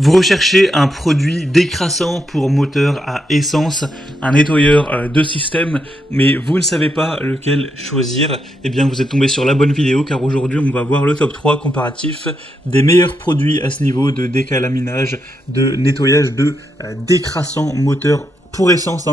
Vous recherchez un produit décrassant pour moteur à essence, un nettoyeur de système, mais vous ne savez pas lequel choisir, eh bien vous êtes tombé sur la bonne vidéo car aujourd'hui on va voir le top 3 comparatif des meilleurs produits à ce niveau de décalaminage, de nettoyage de décrassant moteur pour essence,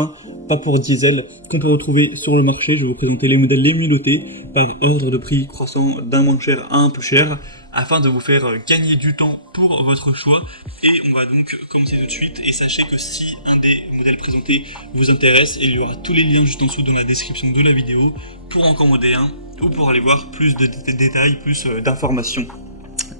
pas pour diesel, qu'on peut retrouver sur le marché. Je vais vous présenter les modèles les mieux notés par ordre de prix croissant d'un moins cher à un peu cher, afin de vous faire gagner du temps pour votre choix. Et on va donc commencer tout de suite. Et sachez que si un des modèles présentés vous intéresse, il y aura tous les liens juste en dessous dans la description de la vidéo pour en commander un ou pour aller voir plus de détails, plus d'informations.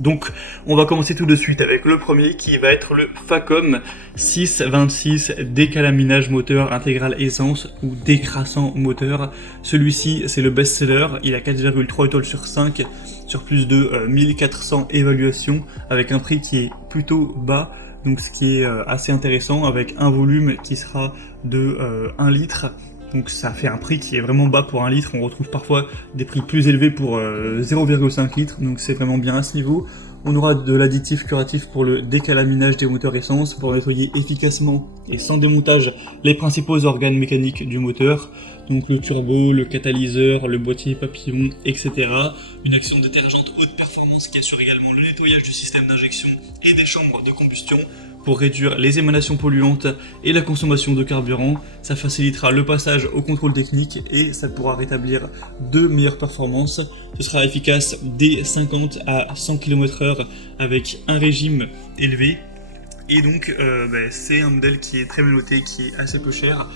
Donc on va commencer tout de suite avec le premier qui va être le Facom 626 décalaminage moteur intégral essence ou décrassant moteur. Celui-ci c'est le best-seller, il a 4,3 étoiles sur 5 sur plus de 1400 évaluations avec un prix qui est plutôt bas, donc ce qui est assez intéressant, avec un volume qui sera de 1 litre. Donc ça fait un prix qui est vraiment bas pour 1 litre, on retrouve parfois des prix plus élevés pour 0,5 litres, donc c'est vraiment bien à ce niveau. On aura de l'additif curatif pour le décalaminage des moteurs essence, pour nettoyer efficacement et sans démontage les principaux organes mécaniques du moteur, donc le turbo, le catalyseur, le boîtier papillon, etc. Une action détergente haute performance qui assure également le nettoyage du système d'injection et des chambres de combustion pour réduire les émanations polluantes et la consommation de carburant. Ça facilitera le passage au contrôle technique et ça pourra rétablir de meilleures performances. Ce sera efficace dès 50 à 100 km/h avec un régime élevé. Et donc c'est un modèle qui est très bien noté, qui est assez peu cher.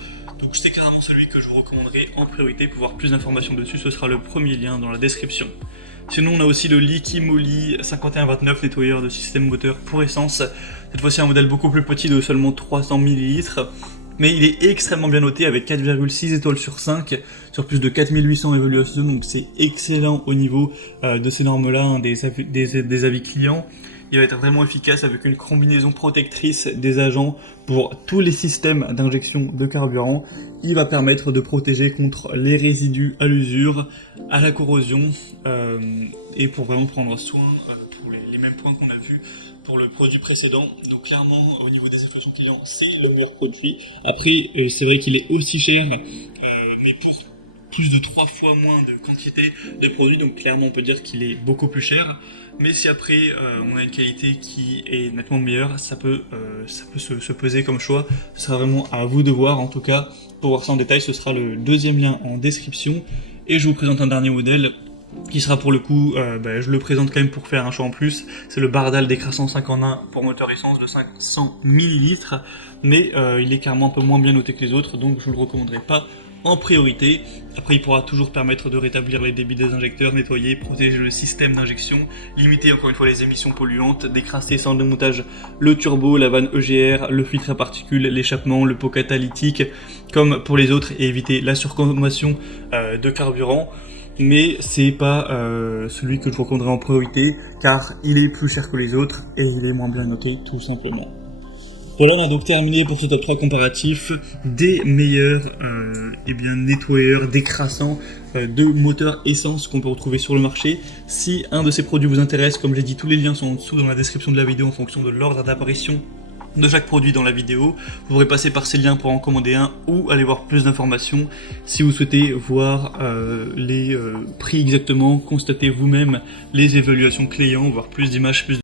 Donc c'est carrément celui que je vous recommanderai en priorité. Pour voir plus d'informations dessus, ce sera le premier lien dans la description. Sinon on a aussi le Liquimoli 5129 nettoyeur de système moteur pour essence. Cette fois-ci un modèle beaucoup plus petit de seulement 300 ml. Mais il est extrêmement bien noté avec 4,6 étoiles sur 5 sur plus de 4800 évaluations. Donc c'est excellent au niveau de ces normes-là, des avis clients. Il va être vraiment efficace avec une combinaison protectrice des agents pour tous les systèmes d'injection de carburant. Il va permettre de protéger contre les résidus à l'usure, à la corrosion, et pour vraiment prendre soin pour les mêmes points qu'on a vus pour le produit précédent. Donc clairement, au niveau des inflations clients, c'est le meilleur produit. Après, c'est vrai qu'il est aussi cher, mais plus de 3 fois moins de quantité de produits, donc clairement on peut dire qu'il est beaucoup plus cher. Mais si après on a une qualité qui est nettement meilleure, ça peut se peser comme choix. Ce sera vraiment à vous de voir. En tout cas, pour voir ça en détail, ce sera le deuxième lien en description. Et je vous présente un dernier modèle qui sera pour le coup, je le présente quand même pour faire un choix en plus. C'est le Bardal décrassant 5 en 1 pour moteur essence de 500 ml. Mais il est carrément un peu moins bien noté que les autres, donc je ne le recommanderai pas en priorité. Après il pourra toujours permettre de rétablir les débits des injecteurs, nettoyer, protéger le système d'injection, limiter encore une fois les émissions polluantes, décrasser sans démontage le turbo, la vanne EGR, le filtre à particules, l'échappement, le pot catalytique comme pour les autres, et éviter la surconsommation de carburant. Mais c'est pas celui que je recommanderais en priorité car il est plus cher que les autres et il est moins bien noté tout simplement. Voilà, on a donc terminé pour ce top 3 comparatif des meilleurs nettoyeurs décrassants de moteurs essence qu'on peut retrouver sur le marché. Si un de ces produits vous intéresse, comme j'ai dit, tous les liens sont en dessous dans la description de la vidéo en fonction de l'ordre d'apparition de chaque produit dans la vidéo. Vous pourrez passer par ces liens pour en commander un ou aller voir plus d'informations si vous souhaitez voir les prix exactement, constater vous-même les évaluations clients, voir plus d'images, plus